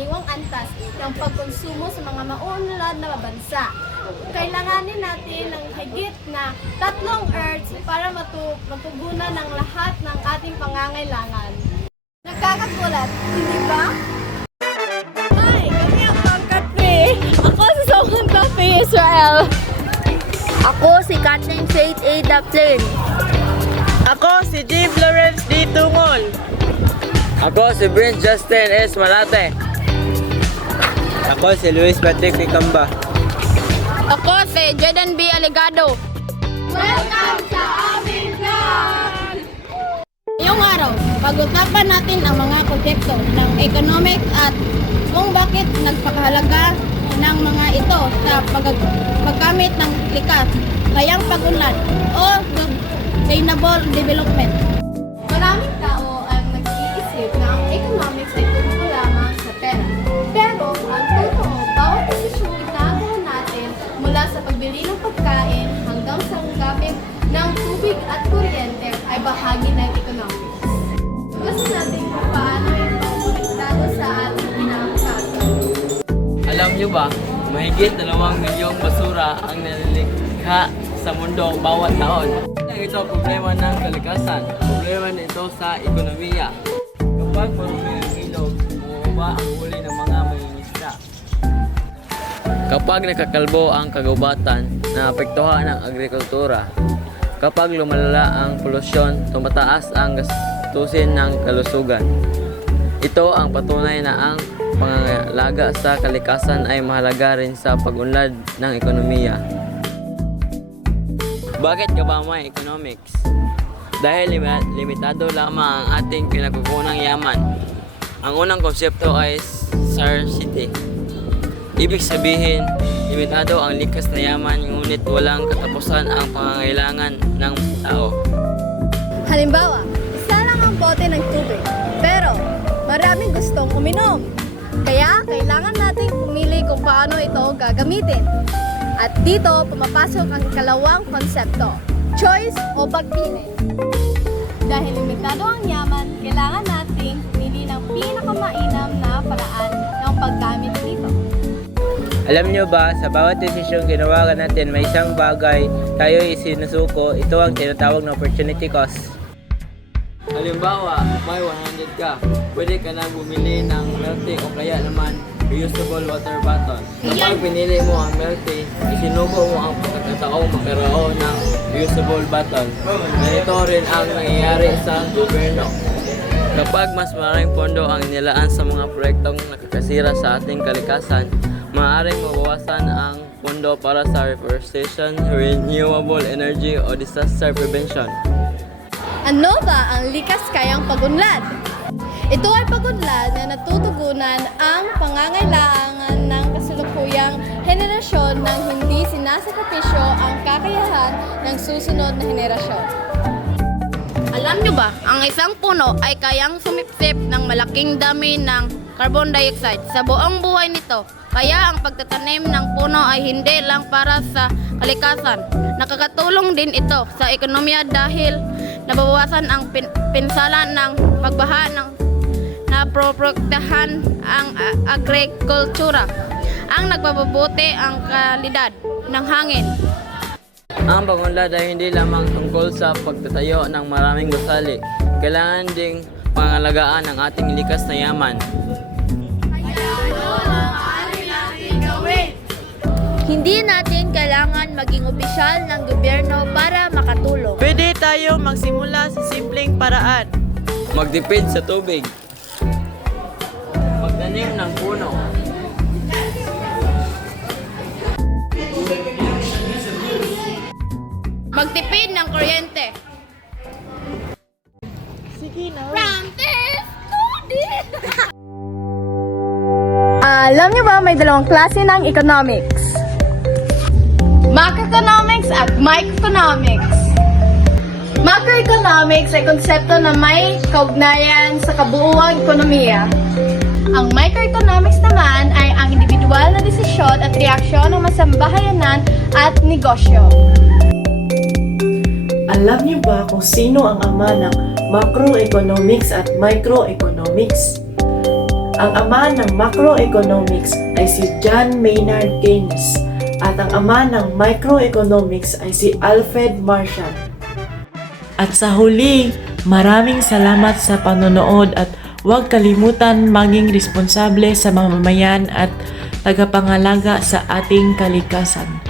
karaniwang antas ng pagkonsumo sa mga maunlad na bansa. Kailanganin natin ng higit na 3 Earths para matugunan ng lahat ng ating pangangailangan. Nakakagulat, hindi ba? Hi! Kami ang Pangkat Free! Ako si Samantha Faye Israel. Ako si Kathleen Faith A. Daplin. Ako si Dave Lawrence D. Tungol. Ako si Prince Justin S. Malate. Ako si Luis Patrick Picamba. Ako si Jordan B. Aligado. Welcome sa aming vlog! Ngayong araw, pag-usapan natin ang mga konsepto ng economics at kung bakit nagpakahalaga ng mga ito sa paggamit ng likas, kayang pag-unlad o sustainable development. Maraming tao ang nag-iisip na ang economics ay tungkol lamang sa pera. Pero ang totoo, bawat desisyong ginagawa natin mula sa pagbili ng pagkain hanggang sa gamit ng tubig at kuryente ay bahagi ng economics. Gusto natin kung paano ito konektado sa ating pinakaso. Alam nyo ba, mahigit 2 milyong basura ang nalilikha sa mundo bawat taon. Ito ang problema ng kalikasan. Problema nito sa ekonomiya. Kapag marumi ang ilog, bumaba ang huli ng mga mangingisda. Kapag nakakalbo ang kagubatan, naapektuhan ang agrikultura. Kapag lumalala ang polusyon, tumataas ang gastusin ng kalusugan. Ito ang patunay na ang pangangalaga sa kalikasan ay mahalaga rin sa pag-unlad ng ekonomiya. Bakit ka ba may economics? Dahil limitado lamang ang ating pinakukunang yaman. Ang unang konsepto ay scarcity. Ibig sabihin, limitado ang likas na yaman ngunit walang katapusan ang pangangailangan ng tao. Halimbawa, isa lang ang bote ng tubig, pero maraming gustong uminom. Kaya kailangan nating pumili kung paano ito gagamitin. At dito pumapasok ang ikalawang konsepto, choice o pagpili. Dahil limitado ang yaman, kailangan nating pumili ng pinakamainam na paraan ng paggamit nito. Alam nyo ba, sa bawat desisyong ginawa natin, may isang bagay tayo isinusuko. Ito ang tinatawag na opportunity cost. Halimbawa, may 100 ka, pwede ka na bumili ng milk tea o kaya naman reusable water bottle. Kapag pinili mo ang milk tea, isinubo mo ang pagkakataong magkaroon ng reusable bottle. Ganito rin ang nangyayari sa gobyerno. Kapag mas maraming pondo ang nilaan sa mga proyektong nakakasira sa ating kalikasan, maaaring mabawasan ang pondo para sa reforestation, renewable energy o disaster prevention. Ano ba ang likas kayang pag-unlad? Ito ay pag-unlad na natutugunan ang pangangailangan ng kasalukuyang henerasyon nang hindi sinasakripisyo ang kakayahan ng susunod na henerasyon. Alam nyo ba, ang isang puno ay kayang sumipsip ng malaking dami ng carbon dioxide sa buong buhay nito. Kaya ang pagtatanim ng puno ay hindi lang para sa kalikasan. Nakakatulong din ito sa ekonomiya dahil nababawasan ang pinsala ng pagbaha ng naproprotektahan ang agrikultura. Ang nagpapabuti ang kalidad ng hangin. Ang pag-unlad ay hindi lamang tungkol sa pagtatayo ng maraming gusali. Kailangan ding pangalagaan ang ating likas na yaman. Hindi natin kailangan maging opisyal ng gobyerno para makatulong. Pwede tayo magsimula sa simpleng paraan. Magtipid sa tubig. Magtanim ng puno. Magtipid ng kuryente. Sige na. Alam niyo ba may dalawang klase ng economics? Macroeconomics at microeconomics. Macroeconomics ay konsepto na may kaugnayan sa kabuuang ekonomiya. Ang microeconomics naman ay ang individual na desisyon at reaksyon ng masambahayanan at negosyo. Alam niyo ba kung sino ang ama ng macroeconomics at microeconomics? Ang ama ng macroeconomics ay si John Maynard Keynes at ang ama ng microeconomics ay si Alfred Marshall. At sa huli, maraming salamat sa panonood at huwag kalimutan maging responsable sa mamamayan at tagapangalaga sa ating kalikasan.